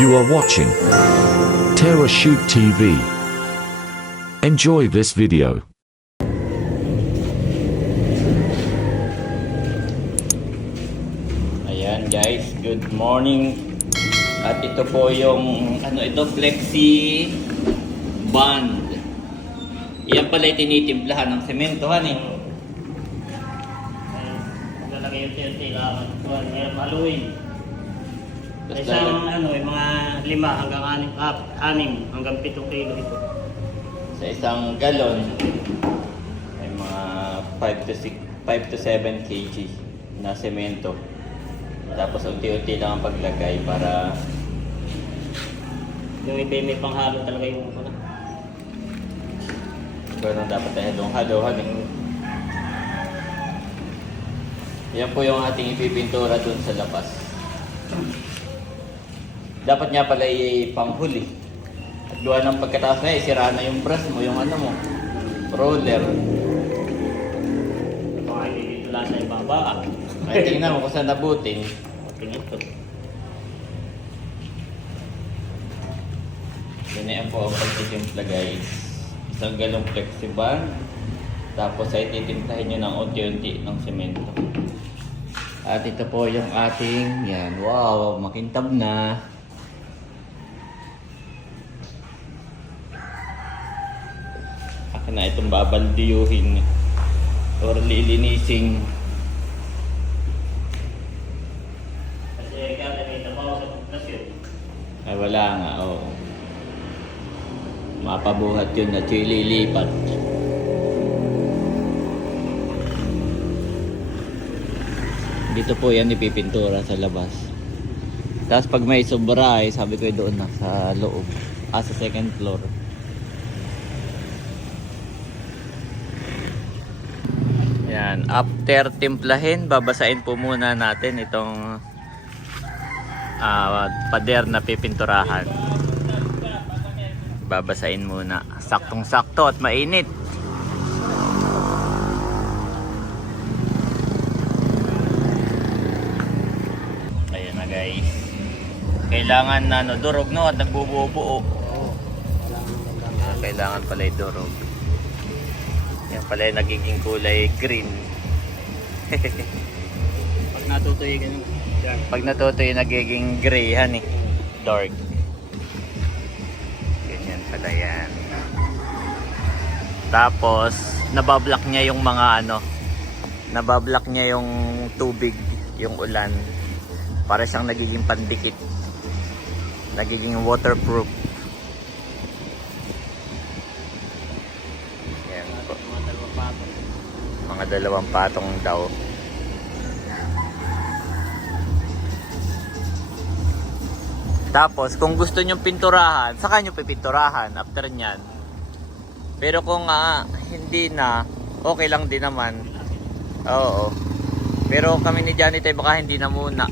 You are watching Terra Shoot TV. Enjoy this video. Ayan guys, good morning. At ito po yung flexi band. Yan pala tinitimplahan ng sementohan eh. Maglalagay yung tila ngayon maluin. Basta Isang yung mga 5 hanggang 6 hanggang 7 kilo ito. sa isang galon may mga 5 to 7 kg na semento. Tapos unti-unti lang ang paglagay para Yung iba may panghalo talaga yung ganun dapat ay halong-halohan eh. Yan po yung ating ipipintura dun sa labas. Dapat nga pala panghuli. At gawa ng pagkataas na sira na yung brush mo, yung roller. Baka hindi dito lang sa ibaba. Ay, tingnan mo kung saan nabutin. Tingnan ko. Ganyan po ang pagtitimpla guys. Isang galong flexible. Tapos ay titimplahin nyo ng unti-unti ng semento. At ito po yung ating, yan, wow, makintab na. Akin na itong babaldiyuhin or lilinising. Kasi kaya may trabaho sa pagplasyon. Ay wala nga, oo. Mapabuhat yun at yung lilipat. Dito po yan ipipintura sa labas. Tapos pag may sobra ay sabi ko doon na sa loob. Sa second floor. Yan, after timplahin, babasain po muna natin itong pader na pipinturahan. Babasain muna. Saktong-sakto at mainit. Ayan na guys. Kailangan na durog no at nagbubuo. Kailangan pala durog. Yan pala yung nagiging kulay green. Pag natutuyo ganun. Pag natutuyo nagiging gray han eh. Dark. Ganyan pala yan. Tapos nabablock niya yung mga nabablock niya yung tubig, yung ulan. Para siyang nagiging pandikit. Nagiging waterproof. Yan po. Mga 2 patong daw. Tapos kung gusto nyong pinturahan, saka nyo pipinturahan after nyan. Pero kung hindi na, okay lang din naman. Oo. Pero kami ni Janet ay baka hindi na muna.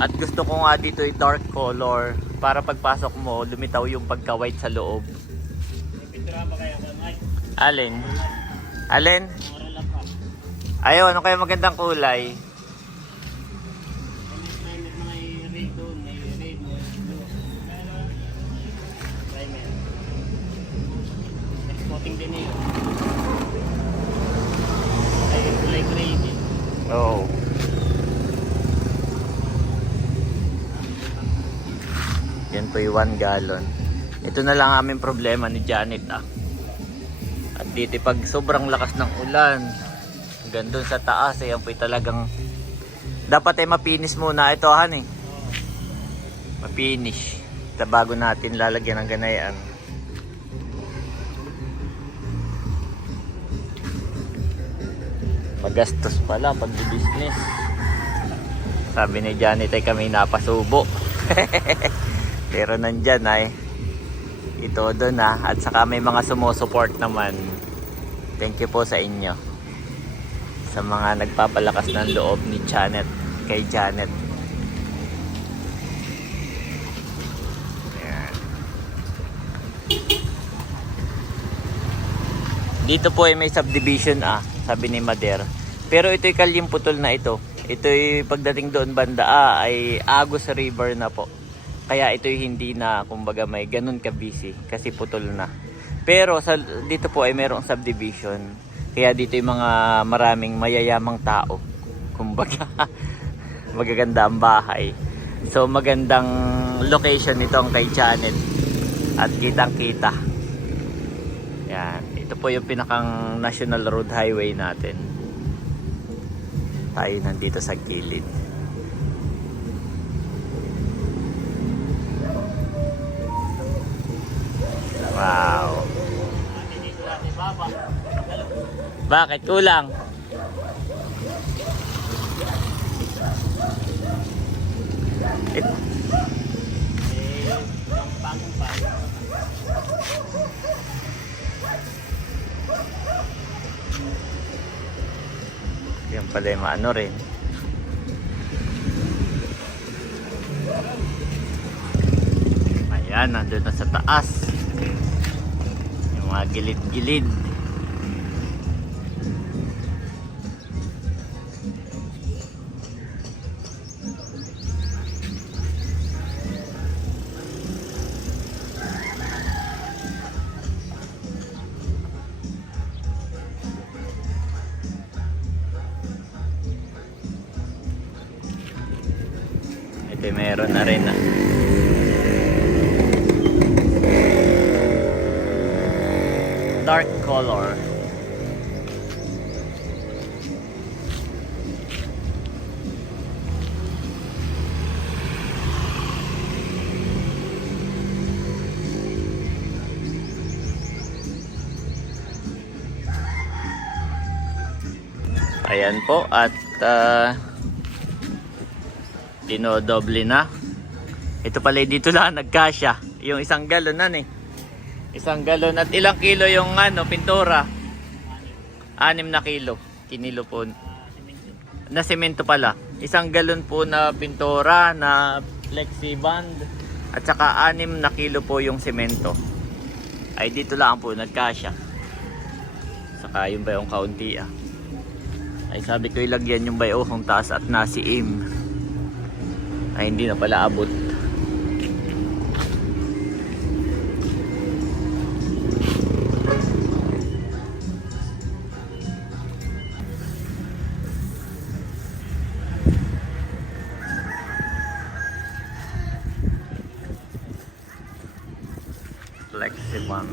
At gusto ko nga dito ay dark color para pagpasok mo, lumitaw yung pagka-white sa loob. Pinturahan ba kayo sa mic? Alin? Alin? Marala pa. Ayaw, ano kaya magandang kulay? May red doon, may red, may blue. Primer. Exporting din yun. Ay, kulay gray din. Oo. Yan po yung 1 gallon. Ito na lang aming problema ni Janet At dito pag sobrang lakas ng ulan, hanggang doon sa taas, yan po talagang dapat ay mapinis muna ito Mapinish. Bago natin lalagyan ng ganayan. Magastos pala pag business. Sabi ni Janet ay kami napasubo. Pero nandyan ito doon at saka may mga sumusupport naman. Thank you po sa inyo. Sa mga nagpapalakas ng loob ni Janet, kay Janet. Ayan. Dito po ay may subdivision sabi ni Mader. Pero ito'y Kalyang Putol na ito. Ito'y pagdating doon banda ay Agus River na po. Kaya ito'y hindi na kumbaga may ganun ka busy kasi putol na. Pero dito po ay merong subdivision. Kaya dito yung mga maraming mayayamang tao. Kumbaga magaganda ang bahay. So magandang location itong kay Janet. At kitang kita. Yan. Ito po yung pinakang National Road Highway natin. Tayo nandito sa gilid. Wow. Bakit kulang? Yan pala yung ano rin. Ayan, nandun na sa taas. Yung mga gilid-gilid. Ito meron na rin dark color. Ayan po at dinodoble na. Ito pala dito lang nagkasya. Yung isang galon na Isang galon at ilang kilo yung pintura? 6 na kilo. Kinilo po. Na semento pala. Isang galon po na pintura na flexiband at saka 6 na kilo po yung semento. Ay dito lang po nagkasya. Saka yung bayong kaunti Ay sabi ko ilagyan yung bayong taas at nasiim. Ay hindi na pala abot. Flexiband.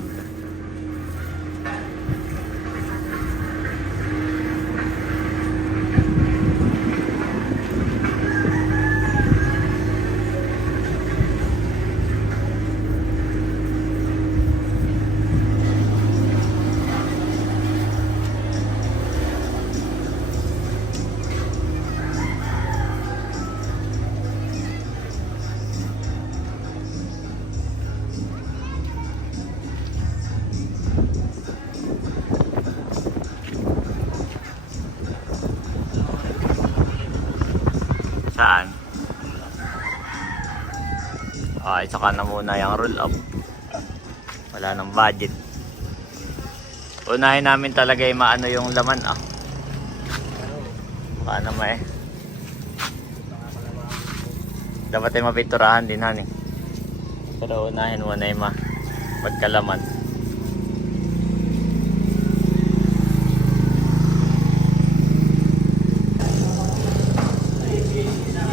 Saan? Saka na muna yung roll up. Wala nang budget. Unahin namin talaga yung maano yung laman Baka naman dapat ay mapinturahan din Pero unahin muna yung magkalaman.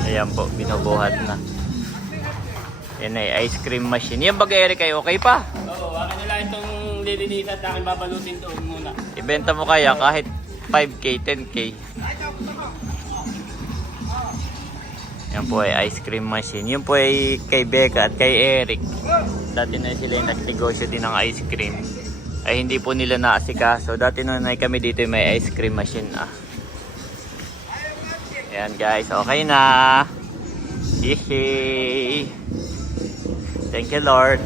Ayan po, binubuhat na. Yan ay ice cream machine. Yan baga Eric ay okay pa? Oo, akin nila itong lilinisan at akin babalutin doon muna. Ibenta mo kaya kahit 5K, 10K. Yan po ay ice cream machine. Yun po ay kay Becca at kay Eric. Dati na sila yung nagnegosyo din ng ice cream. Ay hindi po nila naasikaso. Dati na kami dito may ice cream machine Ayan guys, okay na. Yehey! Thank you Lord.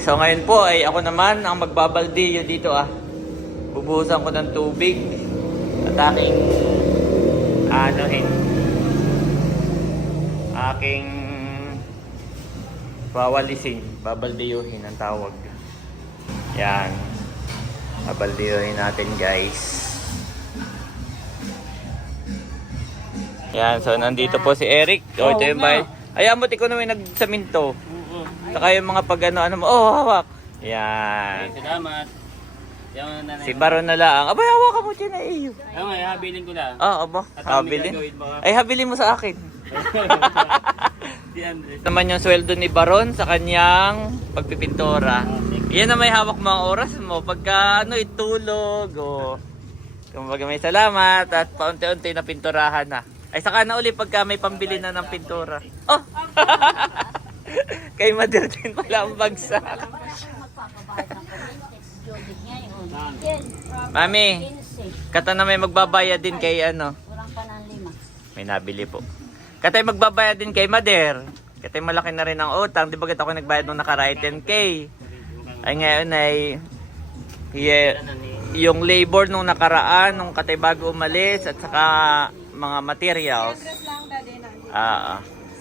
So ngayon po ay ako naman ang magbabaldiyo dito Bubuhusan ko ng tubig at aking wawalisin, babaldiyuhin ang tawag. Yan. Babaldiyuhin natin guys. Yan, so nandito po si Eric. Ito yung bahay. Ay, amot ikaw naman nagsaminto. Saka yung mga pag ano mo. Oh, hawak. Yan. Salamat. Yung nanay. Si Baron na lang. Abay, hawakan mo dyan na iyo. Ano nga, habilin ko lang. Aba. At ang may Habilin. gagawin mo. Ay, habilin mo sa akin. Si Andres. Naman yung sweldo ni Baron sa kanyang pagpipintura. Yan na may hawak mga oras mo. Pagka ano, itulog o kumbaga may salamat at paunti-unti na pinturahan na. Ay saka na uli pagka may pambili na ng pintura. Oh! Kay Mother din pala ang bagsak. Mami, kata na may magbabayad din kay ano. May nabili po. Katay magbabayad din kay Mother. Katay malaki na rin ang utang. Di ba kita ako nagbayad nung nakaray 10K? Ay ngayon ay yung labor nung nakaraan, nung katay bago umalis at saka mga materials.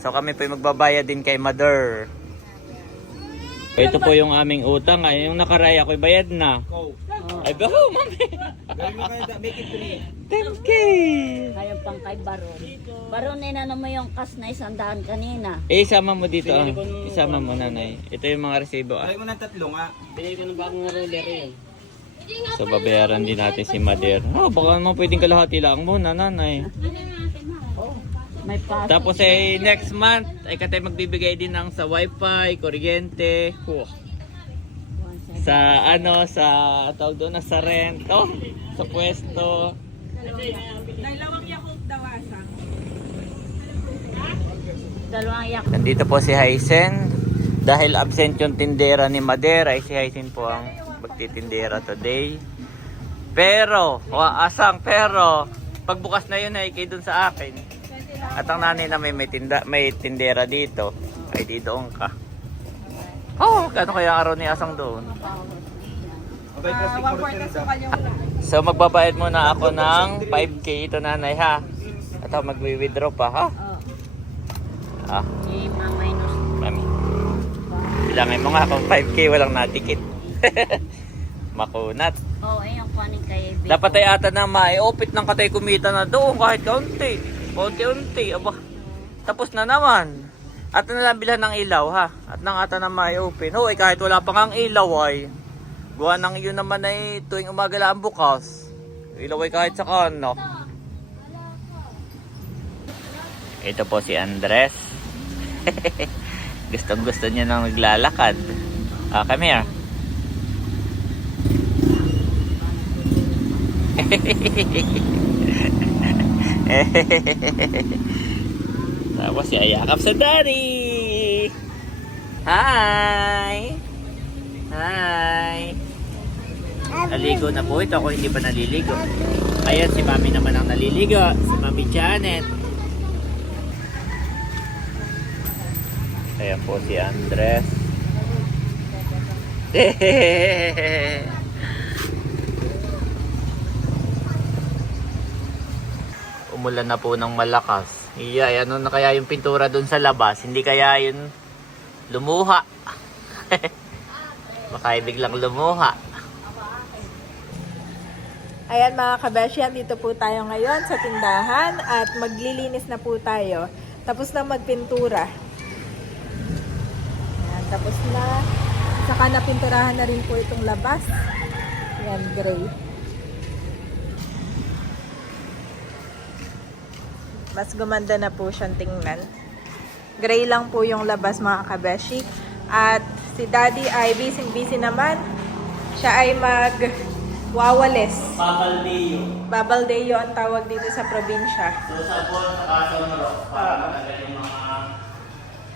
So kami po yung magbabayad din kay Mother. Ito po yung aming utang. Ay, yung nakaray ako'y bayad na. Ay, go, mami. 10K. Kaya pang kay Baron. Baron, inano mo yung kas na 100 kanina. Eh, isama mo dito. Isama mo, nanay. Ito yung mga resibo. Kaya mo ng 3 nga. Binili ko ng bagong roller yun. So, babayaran din natin si Mother. Baka naman pwedeng kalahati lang muna, nanay. May paso. Tapos next month, ay katay magbibigay din ng sa wifi, kuryente. Sa ano, sa tawag doon na sa rent. Sa pwesto. Dalawang yak. Nandito po si Hysen. Dahil absent yung tindera ni Mother, ay si Hysen po ang magtitindera today. Pero, pero, pagbukas na yun ay kay dun sa akin. At ang nanay na may tindera dito, ay di doon ka. Kano kaya araw ni Asang doon? So magbabayad muna ako ng 5K ito nanay ha. At ako magwi-withdraw pa ha. Minus. Mami. Bilangin mo nga kung 5K walang natikit. Makunat. Yung paning kay Biko. Dapat ay ata na mai-opit ng katay kumita na doon kahit kaunti. Unti-unti, aba. Tapos na naman. At na lang bilhan ng ilaw ha. At nang ata na mai-open. Kahit wala pa ngang ilaw ay. Gawa ng iyon naman ay tuwing umaga lang bukas. Ilaw ay kahit sa kano. Ito po si Andres. Gustong gusto niya nang naglalakad. Come here. Tapos si ayakap sa daddy. Hi. Naligo na po ito. Ako hindi pa naliligo. Ayan si mami naman ang naliligo. Si mami Janet. Ayan po si Andres. Umulan na po ng malakas. Ano na kaya yung pintura doon sa labas? Hindi kaya yun lumuha. Baka biglang lumuha. Ayan mga kabesyan, dito po tayo ngayon sa tindahan at maglilinis na po tayo. Tapos na magpintura. Ayan, tapos na. Saka napinturahan na rin po itong labas. Ayan, gray. Mas gumanda na po siyang tingnan. Gray lang po yung labas mga kabeshi. At si Daddy ay busy naman. Siya ay magwawalis. Babaldeo ang tawag dito sa probinsya. So sa buwan sa kasonro, para matagal yung mga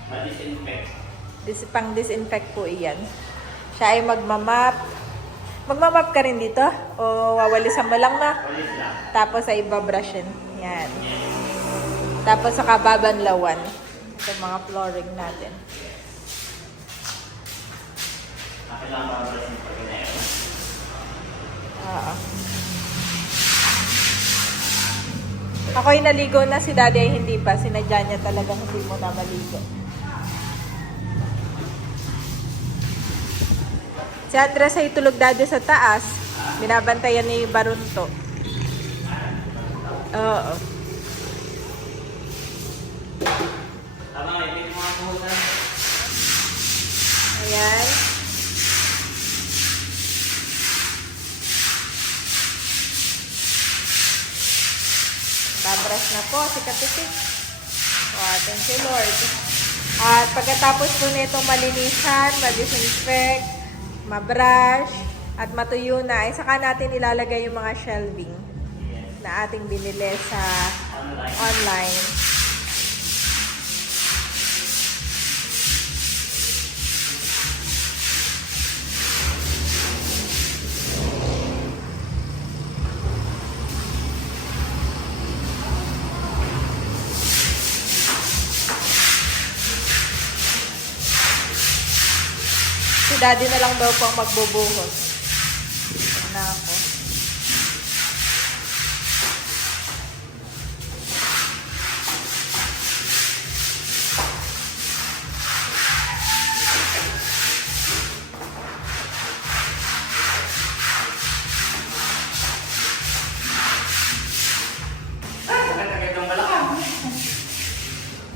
ma-disinfect. Pang-disinfect po iyan. Siya ay magmamap. Magmamap ka rin dito? O wawalisan mo lang na? Walis lang. Tapos ay babrushin. Yan. Tapos saka babanlawan sa mga flooring natin. Kailangan ma-brush yung pag-inero. Oo. Ako'y naligo na, si Daddy ay hindi pa. Sinadya niya talagang hindi mo na maligo. Si Andres ay tulog Daddy sa taas. Binabantayan ni Barunto. Oo. Tama, ipin mga puhunan. na po si Kapitik. Wow, thank you Lord. At pagkatapos po nitong malinisan, ma-disinfect, ma-brush, at matuyo na, ay saka natin ilalagay yung mga shelving na ating binili sa online. Si Daddy na lang daw po ang magbubuhos. Ito na ako. Itong balakang.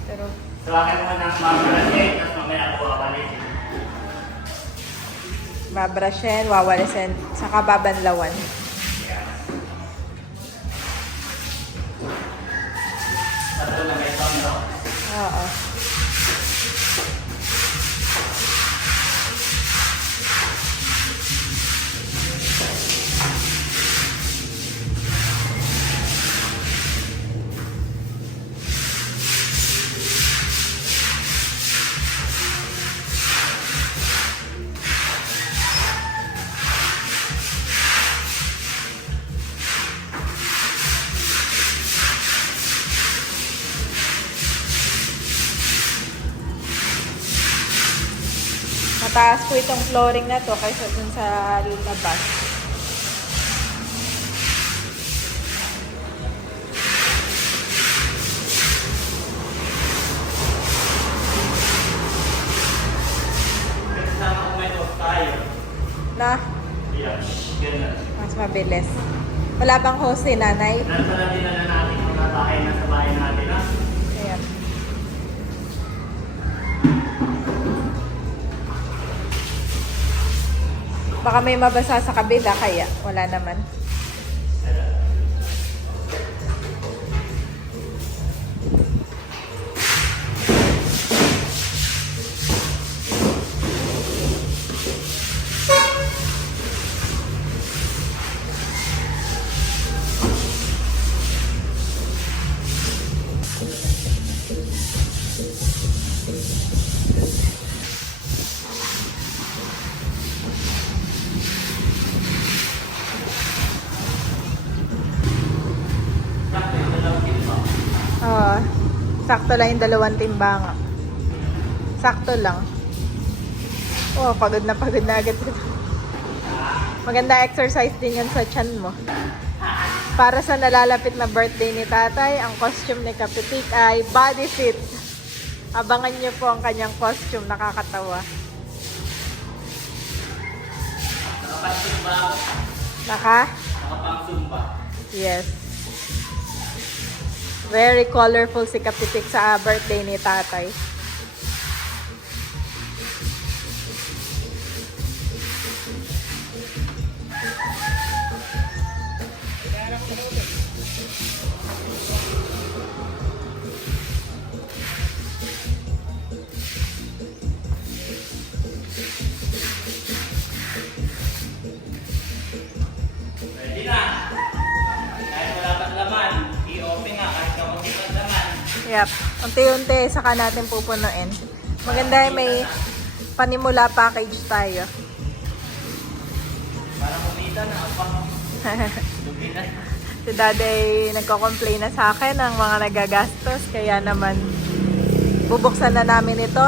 Pero, So akin mo ng mabrashin, tapos mamaya ako babalik. babrushin, wawalisin, saka babanlawan. Tatlo na may tono. Oo. Mataas po itong flooring na to kaysa dun sa labas. Kasama ko may off tayo. Na, Yeah, ganun. mas mabilis. Wala bang hose si nanay? Nasa na din na natin kung nabahay na sa bahay natin, ha? Ayan. Baka may mabasa sa kabila, kaya wala naman. Oo. Sakto lang yung 2 timbangan. Sakto lang. Oh, pagod na agad. Maganda exercise din yan sa tiyan mo. Para sa nalalapit na birthday ni tatay, ang costume ni Kapitik ay body fit. Abangan niyo po ang kanyang costume. Nakakatawa. Nakapang-sumba. Nakapang-sumba. Yes. Very colorful si Kapitik sa birthday ni tatay. Ready na. Kahit wala pang laman, i-open nga kahit kamunti pang laman. Yep. Unti-unti saka natin pupunuin. Maganda yung may panimula package tayo. Para kumita na ang pang lumina. Si Daddy nagko-complain na sa akin ng mga nagagastos. Kaya naman bubuksan na namin ito.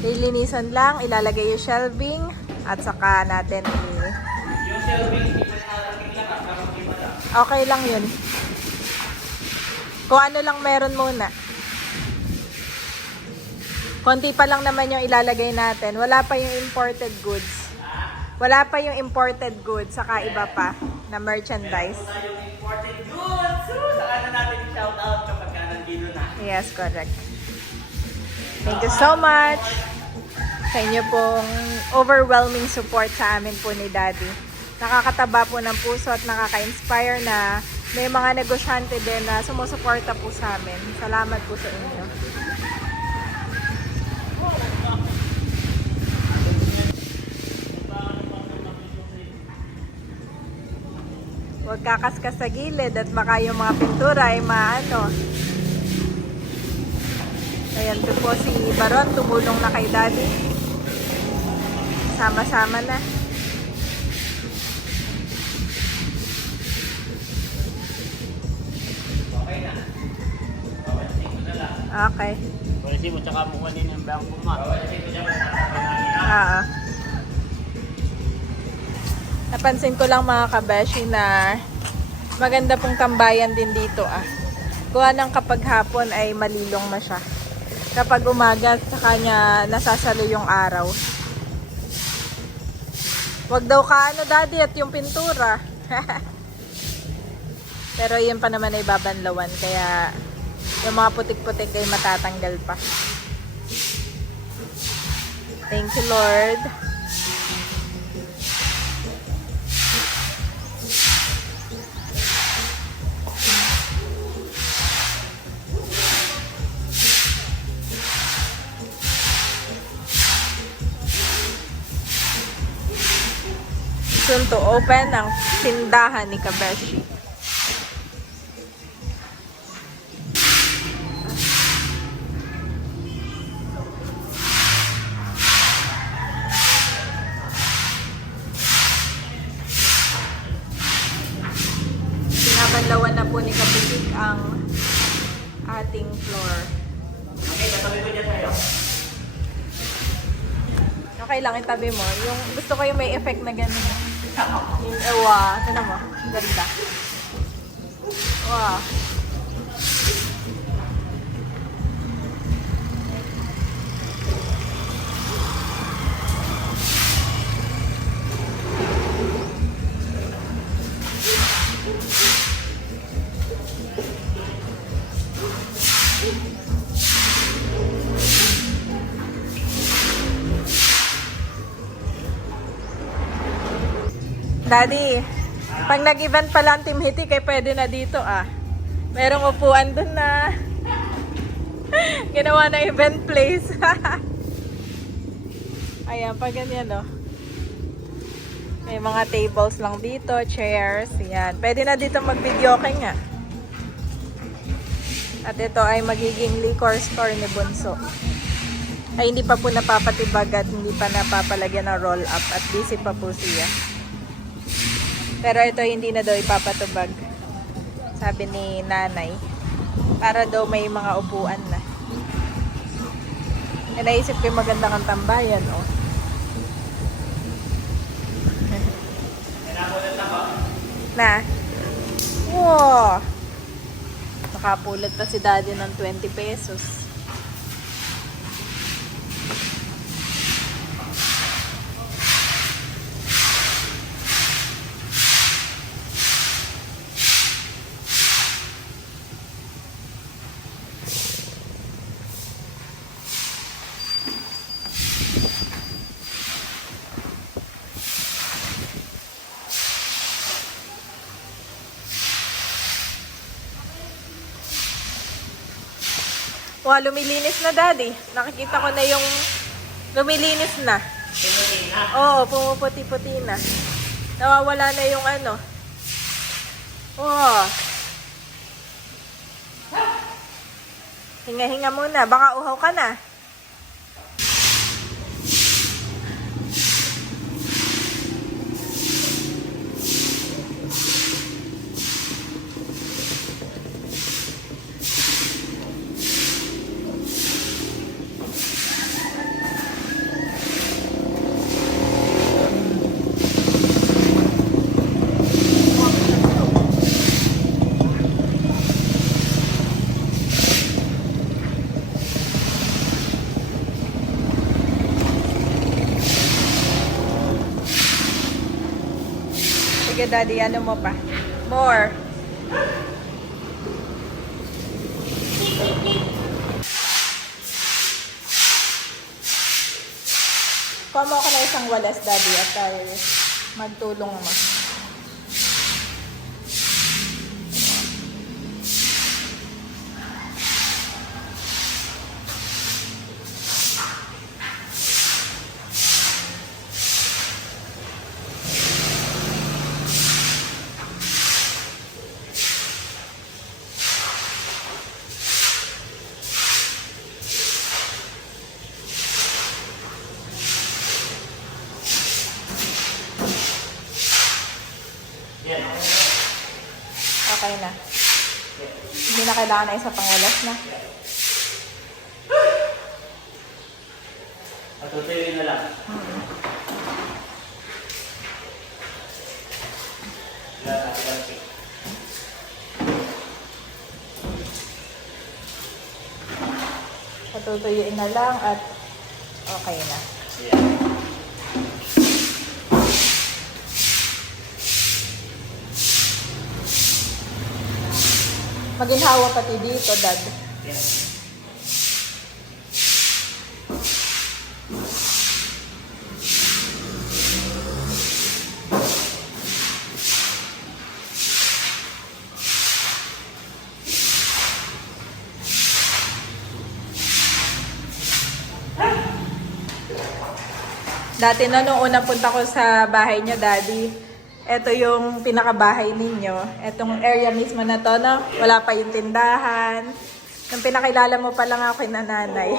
Lilinisan lang, ilalagay yung shelving at saka natin Yung shelving, hindi pa narating lakas, kamunti pa lang. okay lang yun. Kung ano lang meron muna. Konti pa lang naman yung ilalagay natin. Wala pa yung imported goods. Wala pa yung imported goods, saka iba pa na merchandise. Kung tayong imported goods, saka na natin i-shout out kapag ka nandito na. Yes, correct. Thank you so much sa inyo pong overwhelming support sa amin po ni Daddy. Nakakataba po ng puso at nakaka-inspire na may mga negosyante din na sumusuporta po sa amin. Salamat po sa inyo. Huwag kakaskas sa gilid at baka yung mga pintura ay maano. Ayan po si Baron, tumulong na kay Daddy. Sama-sama na. Okay. Pwede mo tsaka mo din ang bangko mo. Oo. Napansin ko lang mga kabeshi na maganda pong tambayan din dito Gawa ng kapag hapon ay malilong na siya. Kapag umaga, saka niya nasasalo yung araw. Wag daw Daddy, at yung pintura. Pero yun pa naman ay babanlawan, kaya yung mga putik-putik ay matatanggal pa. Thank you, Lord. Soon to open ang tindahan ni Kabeshi. Binabanlawan na po ni Kabeshi ang ating floor. Okay, tatabi ko dyan sa'yo. Okay lang, itabi mo. Yung gusto ko yung may effect na gano'n. Yung ewa. Tignan mo. Ganda. Wow. Daddy, pag nag-event pala ang Team Hitik, eh, pwede na dito Merong upuan dun na ginawa na event place. Ayan, pag ganyan May mga tables lang dito, chairs. Ayan. Pwede na dito mag-video nga. At ito ay magiging liquor store ni Bunso. Ay hindi pa po napapatibag at hindi pa napapalagyan ng roll up at busy pa po siya. Pero ito hindi na daw ipapatubag, sabi ni nanay, para daw may mga upuan na. E naisip ko yung magandang ang tambayan Na? Wow! Nakapulot pa si Daddy ng 20 pesos. Wow, lumilinis na Daddy. Nakikita ko na yung lumilinis na. Oo, pumuputi-puti na. Nawawala na yung Wow. Hinga-hinga muna. Baka uhaw ka na. Sige, Daddy, ano mo pa? More. Kuha mo ako na isang walas, Daddy, at magtulong mo. Okay na. Hindi na kailangan na isa pang walas na. Patutuyuin na lang. Patutuyuin na lang at okay na. Yeah. Maginhawa pati dito, Dad. Dati na nung unang punta ko sa bahay niyo, Daddy, ito yung pinakabahay ninyo. Etong area mismo na to, no? Wala pa yung tindahan. Nung pinakilala mo pa lang ako kay nanay.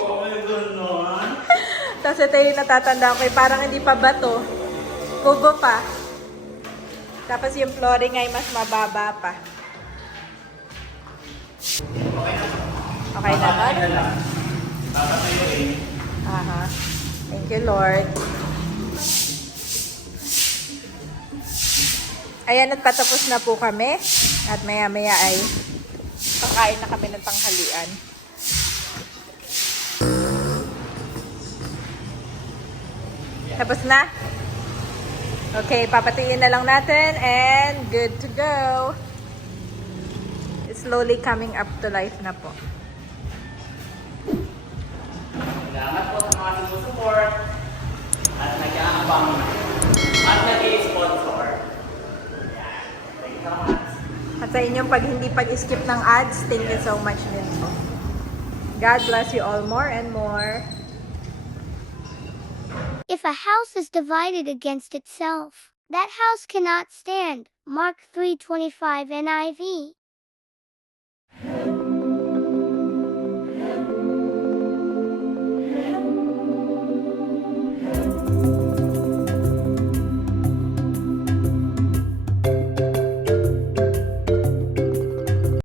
Tapos ito yung natatanda ko, parang hindi pa bato. Kubo pa. Tapos yung flooring ay mas mababa pa. Okay na ba? Aha. Thank you, Lord. Ayan, nagpatapos na po kami. At maya-maya ay kakain na kami ng tanghalian. Tapos na? Okay, papatiin na lang natin and good to go. It's slowly coming up to life na po. Salamat po sa mga support at nag-aabang at nag-i-sponsor. Yan. Thank you so much. At sa inyong hindi pag-skip ng ads, thank you so much din po. God bless you all more and more. If a house is divided against itself, that house cannot stand. Mark 3:25 NIV.